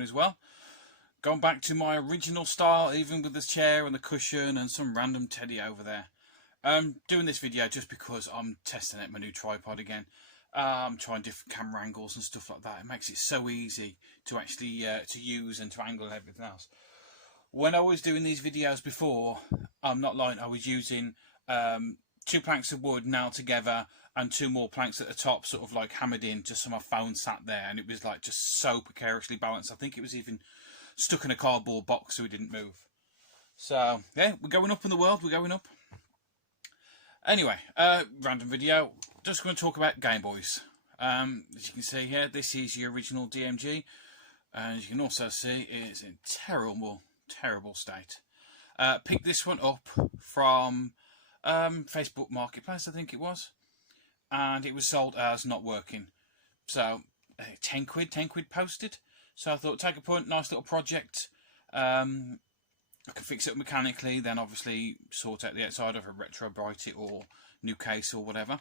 one as well. Going back to my original style, even with the chair and the cushion and some random teddy over there. Doing this video just because I'm testing out my new tripod again. I'm trying different camera angles and stuff like that. It makes it so easy to actually to use and to angle everything else. When I was doing these videos before, I'm not lying, I was using 2 planks of wood nailed together and 2 more planks at the top, sort of like hammered in, just so my phone sat there, and it was like just so precariously balanced. I think it was even stuck in a cardboard box so it didn't move. So yeah, we're going up in the world, we're going up. Anyway, random video, just going to talk about Game Boys. As you can see here, this is your original DMG, and as you can also see, it's in terrible state. Picked this one up from Facebook Marketplace, I think it was, and it was sold as not working. So 10 quid posted. So I thought, take a punt, nice little project. I can fix it mechanically, then obviously sort out the outside of a retro-bright it or new case or whatever.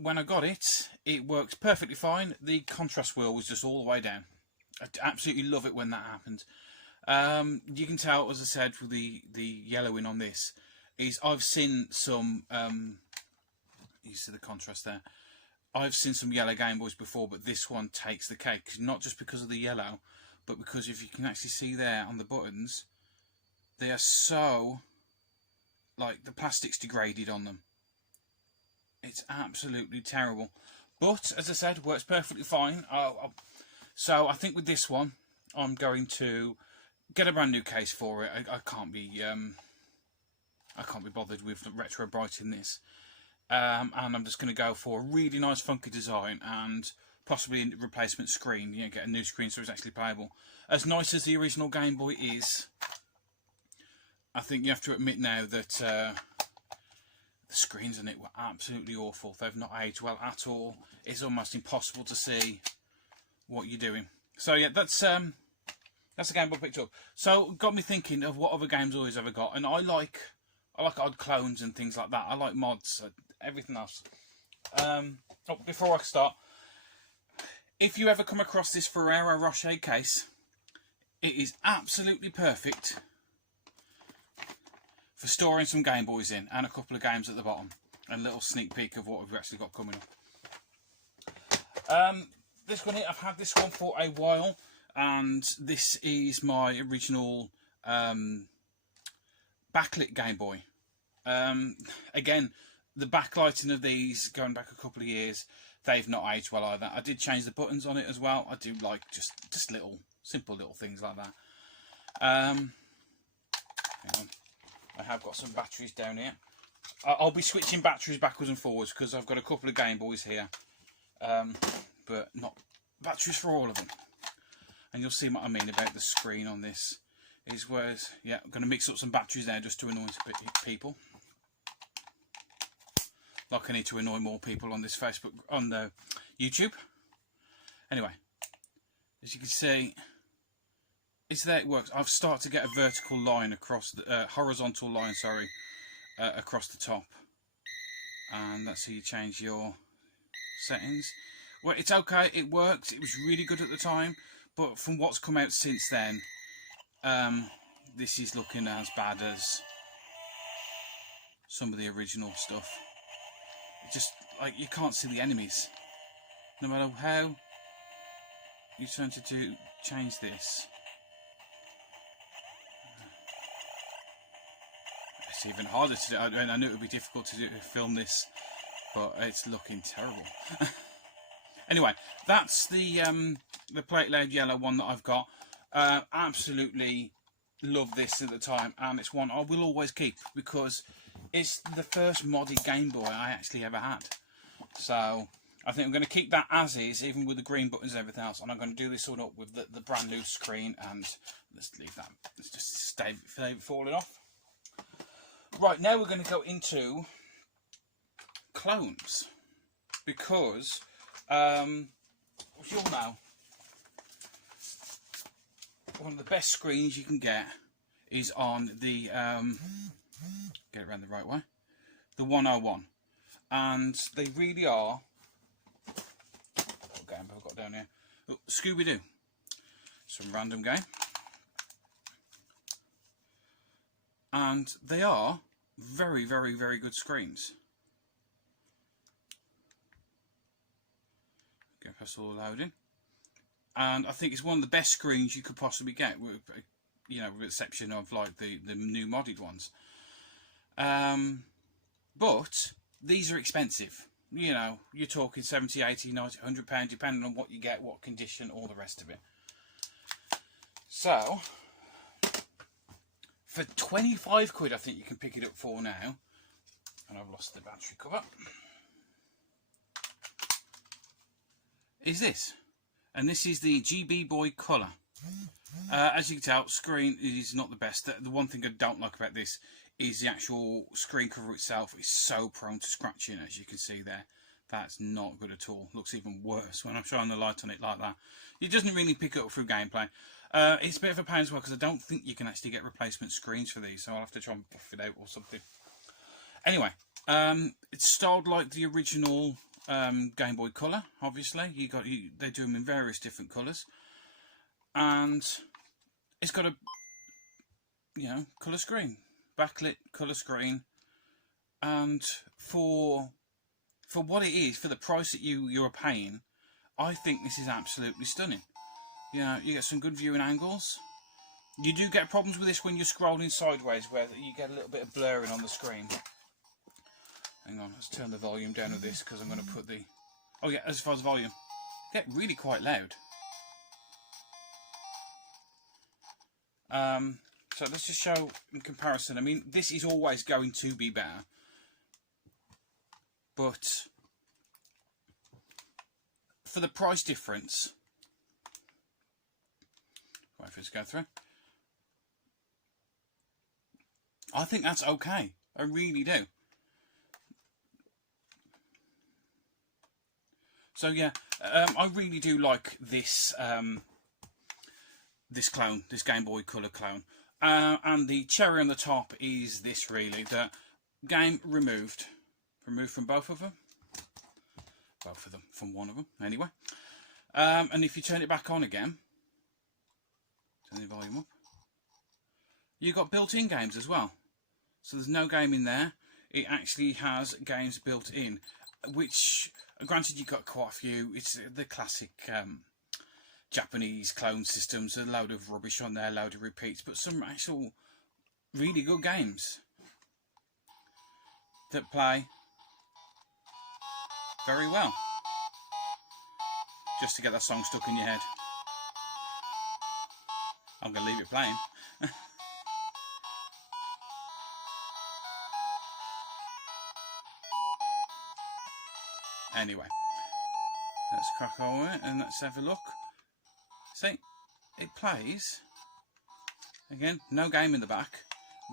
When I got it, it worked perfectly fine. The contrast wheel was just all the way down. I absolutely love it when that happens. You can tell, as I said, with the yellowing on this, is I've seen some, you see the contrast there, I've seen some yellow Game Boys before, but this one takes the cake, not just because of the yellow, but because if you can actually see there on the buttons, they are so, like, the plastic's degraded on them. It's absolutely terrible. But, as I said, works perfectly fine. So I think with this one, I'm going to get a brand new case for it. I can't be bothered with retro brighting this. And I'm just going to go for a really nice funky design and possibly a replacement screen. You know, get a new screen so it's actually playable. As nice as the original Game Boy is, I think you have to admit now that the screens on it were absolutely awful. They've not aged well at all. It's almost impossible to see what you're doing. So yeah, that's the Game Boy I picked up. So got me thinking of what other games I've ever got, and I like odd clones and things like that. I like mods, everything else. Before I start, if you ever come across this Ferrero Rocher case, it is absolutely perfect for storing some Game Boys in and a couple of games at the bottom. And a little sneak peek of what we've actually got coming up. This one here, I've had this one for a while, and this is my original backlit Game Boy. Again, the backlighting of these, going back a couple of years, they've not aged well either. I did change the buttons on it as well. I do like just little, simple little things like that. Hang on. I have got some batteries down here. I'll be switching batteries backwards and forwards because I've got a couple of Game Boys here. But not batteries for all of them. And you'll see what I mean about the screen on this. Is whereas, yeah, I'm going to mix up some batteries there just to annoy people. Like I need to annoy more people on this Facebook, on the YouTube. Anyway, as you can see, it's there, it works. I've started to get a vertical line across the, horizontal line, sorry, across the top. And that's how you change your settings. Well, it's okay, it works, it was really good at the time, but from what's come out since then, this is looking as bad as some of the original stuff. It just, like, you can't see the enemies. No matter how you turn to change this. It's even harder to do. I knew it would be difficult to film this, but it's looking terrible. Anyway, that's the platelet yellow one that I've got. Absolutely love this at the time, and it's one I will always keep because it's the first modded Game Boy I actually ever had. So I think I'm going to keep that as is, even with the green buttons and everything else, and I'm going to do this all up with the brand new screen, and let's leave that. Let's just stay falling off. Right, now we're going to go into clones, because as you'll know, one of the best screens you can get is on the get it around the right way, the 101, and they really are. What game have I got down here? Oh, Scooby-Doo. some random game. And they are very, very, very good screens. Go past all the loading. And I think it's one of the best screens you could possibly get, with, you know, with the exception of like the new modded ones. But these are expensive. You know, you're talking 70, 80, 90, 100 pounds, depending on what you get, what condition, all the rest of it. So, for 25 quid, I think you can pick it up for now. And I've lost the battery cover. Is this. And this is the Gameboy Color. As you can tell, screen is not the best. The one thing I don't like about this is the actual screen cover itself is so prone to scratching, as you can see there. That's not good at all. Looks even worse when I'm shining the light on it like that. It doesn't really pick up through gameplay. It's a bit of a pain as well, because I don't think you can actually get replacement screens for these, so I'll have to try and buff it out or something. Anyway, it's styled like the original Game Boy Color. Obviously, they do them in various different colours, and it's got a colour screen, backlit colour screen, and for what it is, for the price that you're paying, I think this is absolutely stunning. You know, you get some good viewing angles. You do get problems with this when you're scrolling sideways, where you get a little bit of blurring on the screen. Hang on, let's turn the volume down of this, because I'm going to put the... Oh yeah, as far as volume, get really quite loud. So let's just show in comparison. I mean, this is always going to be better, but for the price difference, wait for it to go through, I think that's okay. I really do. So yeah, I really do like this this clone, this Game Boy Color clone. And the cherry on the top is this, really, the game removed from both of them, from one of them anyway. And if you turn it back on again, turn the volume up, you've got built-in games as well. So there's no game in there. It actually has games built in, which, granted, you've got quite a few. It's the classic Japanese clone systems, a load of rubbish on there, a load of repeats, but some actual really good games that play very well. Just to get that song stuck in your head. I'm going to leave it playing. Anyway, let's crack on with it and let's have a look. See, it plays, again, no game in the back,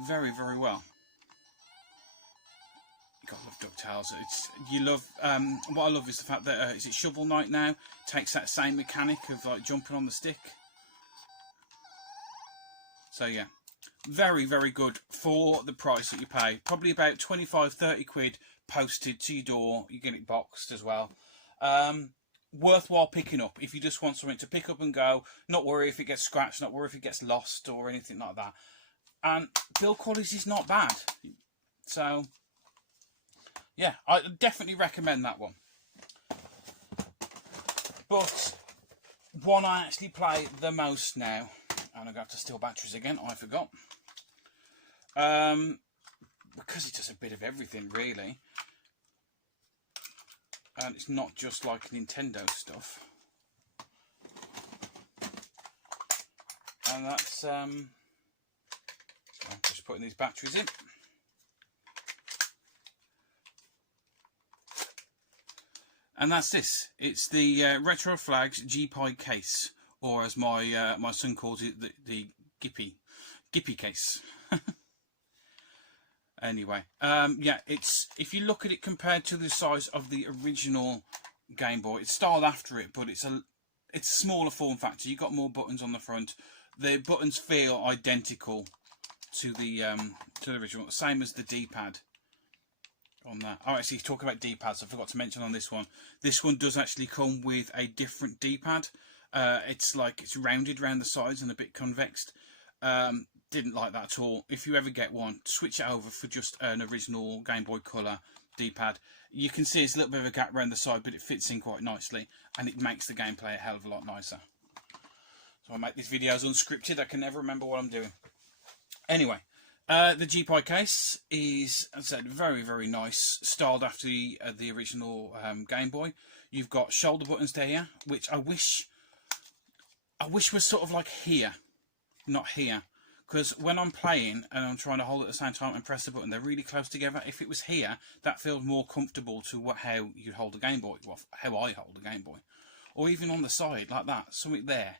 very, very well. You gotta love DuckTales. What I love is the fact that, is it Shovel Knight now? Takes that same mechanic of like jumping on the stick. So yeah, very, very good for the price that you pay. Probably about 25-30 quid posted to your door. You get it boxed as well. Worthwhile picking up if you just want something to pick up and go, not worry if it gets scratched, not worry if it gets lost or anything like that. And build quality is not bad. So yeah, I definitely recommend that one. But one I actually play the most now, and I'm going to have to steal batteries again, I forgot, because it does a bit of everything really. And it's not just like Nintendo stuff. And that's just putting these batteries in. And that's this. It's the Retro Flags G-Pi case, or as my my son calls it, the Gippy case. Anyway, yeah, if you look at it compared to the size of the original Game Boy, it's styled after it, but it's a smaller form factor. You've got more buttons on the front. The buttons feel identical to the original, same as the D-pad on that. Oh, actually, talking about D-pads, I forgot to mention on this one. This one does actually come with a different D-pad. It's like it's rounded around the sides and a bit convexed. Didn't like that at all. If you ever get one, switch it over for just an original Game Boy Color D-pad. You can see it's a little bit of a gap around the side, but it fits in quite nicely, and it makes the gameplay a hell of a lot nicer. So I make these videos unscripted. I can never remember what I'm doing. Anyway, the G-Pie case is, as I said, very, very nice, styled after the original Game Boy. You've got shoulder buttons there, which I wish was sort of like here, not here. Because when I'm playing and I'm trying to hold it at the same time and press the button, they're really close together. If it was here, that feels more comfortable to how you'd hold a Game Boy, well, how I hold a Game Boy. Or even on the side, like that, something there.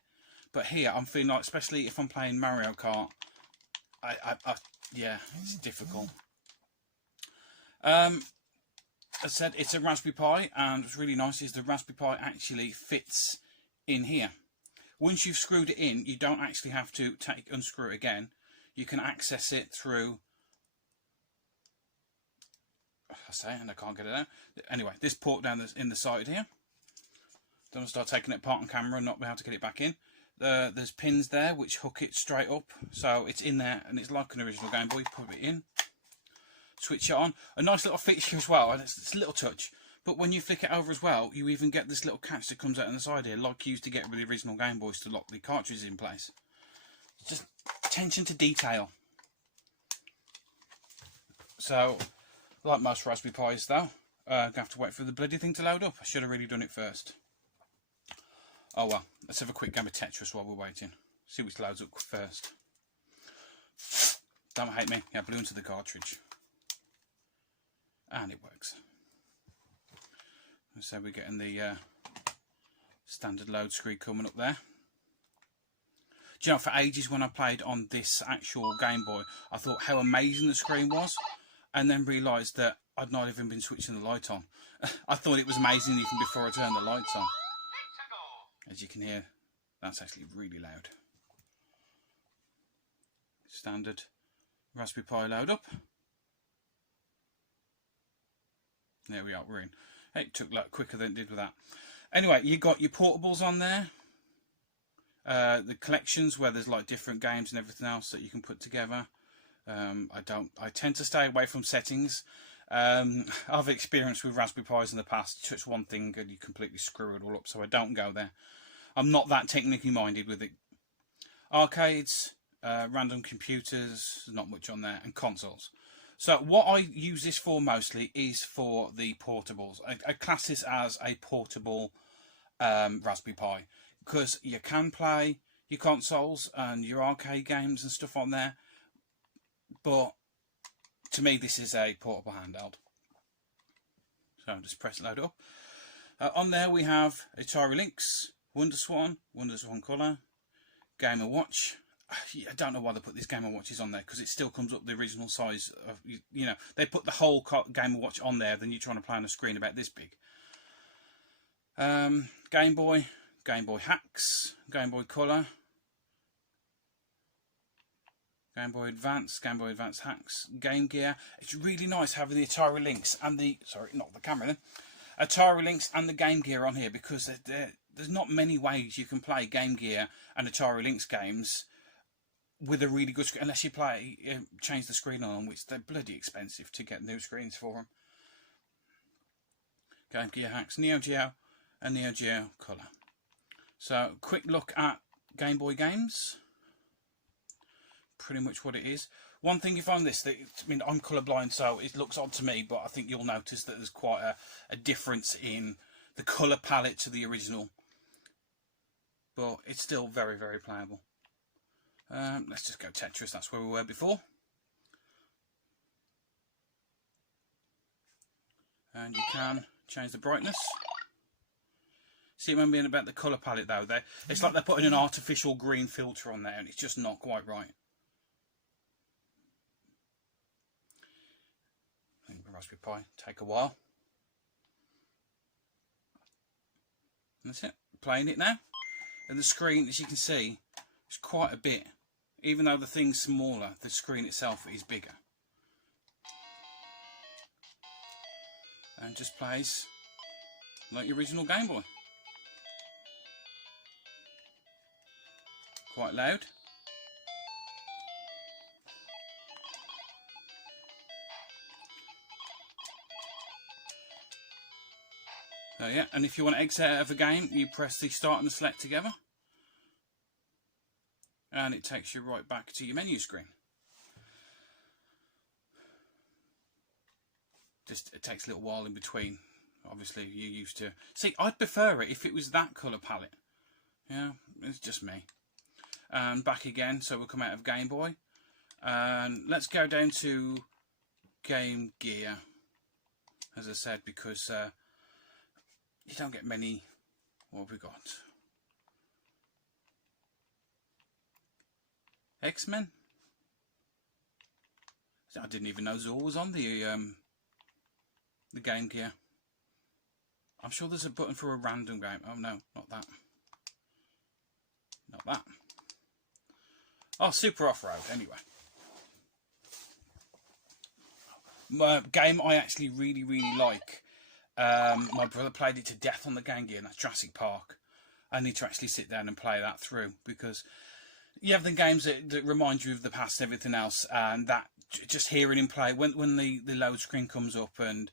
But here, I'm feeling like, especially if I'm playing Mario Kart, yeah, it's difficult. As I said, it's a Raspberry Pi, and what's really nice is the Raspberry Pi actually fits in here. Once you've screwed it in, you don't actually have to unscrew it again. You can access it through, I say, and I can't get it out. Anyway, this port down in the side here. Don't start taking it apart on camera and not be able to get it back in. There's pins there which hook it straight up, so it's in there, and it's like an original Game Boy. You put it in, switch it on. A nice little fixture as well, and it's a little touch. But when you flick it over as well, you even get this little catch that comes out on the side here, like you used to get with the original Game Boys to lock the cartridges in place. Just attention to detail. So, like most Raspberry Pis though, I'm going to have to wait for the bloody thing to load up. I should have really done it first. Oh well, let's have a quick game of Tetris while we're waiting. See which loads up first. Don't hate me, yeah, blew into the cartridge. And it works. So we're getting the standard load screen coming up there. Do you know, for ages when I played on this actual Game Boy, I thought how amazing the screen was, and then realised that I'd not even been switching the light on. I thought it was amazing even before I turned the lights on. As you can hear, that's actually really loud. Standard Raspberry Pi load up. There we are, we're in. It took a lot quicker than it did with that. Anyway, you got your portables on there. The collections where there's like different games and everything else that you can put together. I tend to stay away from settings. I've experienced with Raspberry Pis in the past, touch one thing and you completely screw it all up, so I don't go there. I'm not that technically minded with it. Arcades, random computers, not much on there, and consoles. So what I use this for mostly is for the portables. I class this as a portable Raspberry Pi, because you can play your consoles and your arcade games and stuff on there, but to me this is a portable handheld. So I'll just press load up. On there we have Atari Lynx, WonderSwan Color, Game & Watch. I don't know why they put these Game & Watches on there, because it still comes up the original size of, you know, they put the whole Game & Watch on there, then you're trying to play on a screen about this big. Game Boy Hacks, Game Boy Color, Game Boy Advance Hacks, Game Gear. It's really nice having the Atari Lynx and the, sorry, not the camera then, Atari Lynx and the Game Gear on here, because there's not many ways you can play Game Gear and Atari Lynx games with a really good screen, unless you change the screen on, which they're bloody expensive to get new screens for them. Game Gear Hacks, Neo Geo and Neo Geo Color. So, quick look at Game Boy games. Pretty much what it is. One thing you find this, I mean, I'm colourblind, so it looks odd to me, but I think you'll notice that there's quite a difference in the colour palette to the original. But it's still very, very playable. Let's just go Tetris, that's where we were before. And you can change the brightness. See what I mean about the colour palette though? It's like they're putting an artificial green filter on there, and it's just not quite right. I think the Raspberry Pi take a while. And that's it, playing it now. And the screen, as you can see, is quite a bit. Even though the thing's smaller, the screen itself is bigger. And just plays like the original Game Boy. quite loud. So yeah, and if you want to exit out of a game, you press the start and the select together. And it takes you right back to your menu screen. Just it takes a little while in between. Obviously, you're used to... See, I'd prefer it if it was that colour palette. Yeah, it's just me. And back again, so we'll come out of Game Boy. And let's go down to Game Gear. As I said, because you don't get many... What have we got? X-Men? I didn't even know Zor was on the Game Gear. I'm sure there's a button for a random game. Oh no, not that. Not that. Oh, Super Off-Road, anyway. Game I actually really like. My brother played it to death on the Game Gear, and that's Jurassic Park. I need to actually sit down and play that through, because you have the games that remind you of the past and everything else, and that just hearing him play, when the load screen comes up, and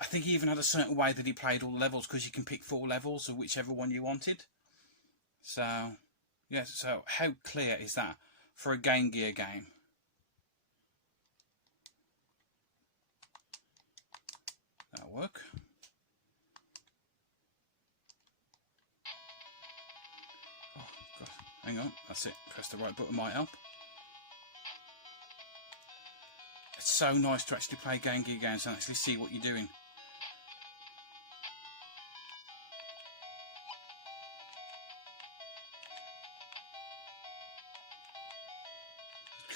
I think he even had a certain way that he played all the levels, because you can pick 4 levels of whichever one you wanted. So, yeah, so how clear is that for a Game Gear game? That'll work. Oh, God. Hang on. That's it. Press the right button might help. It's so nice to actually play Game Gear games and actually see what you're doing.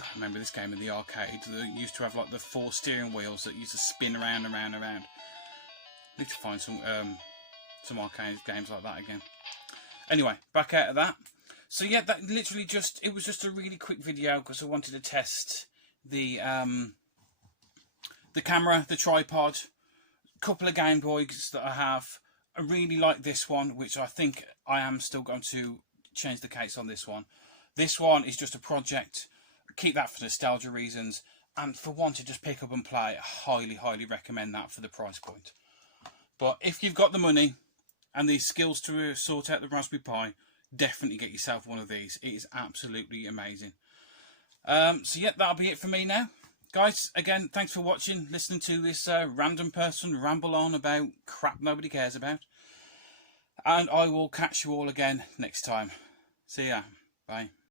I remember this game in the arcade. They used to have like the 4 steering wheels that used to spin around and around and around. I need to find some arcade games like that again. Anyway, back out of that. So yeah, that literally it was just a really quick video, because I wanted to test the camera, the tripod, a couple of Game Boys that I have. I really like this one, which I think I am still going to change the case on this one. This one is just a project. Keep that for nostalgia reasons, and for one to just pick up and play. I highly recommend that for the price point. But if you've got the money and the skills to sort out the Raspberry Pi, definitely get yourself one of these. It is absolutely amazing. So yeah, that'll be it for me now. Guys, again, thanks for watching, listening to this random person ramble on about crap nobody cares about. And I will catch you all again next time. See ya. Bye.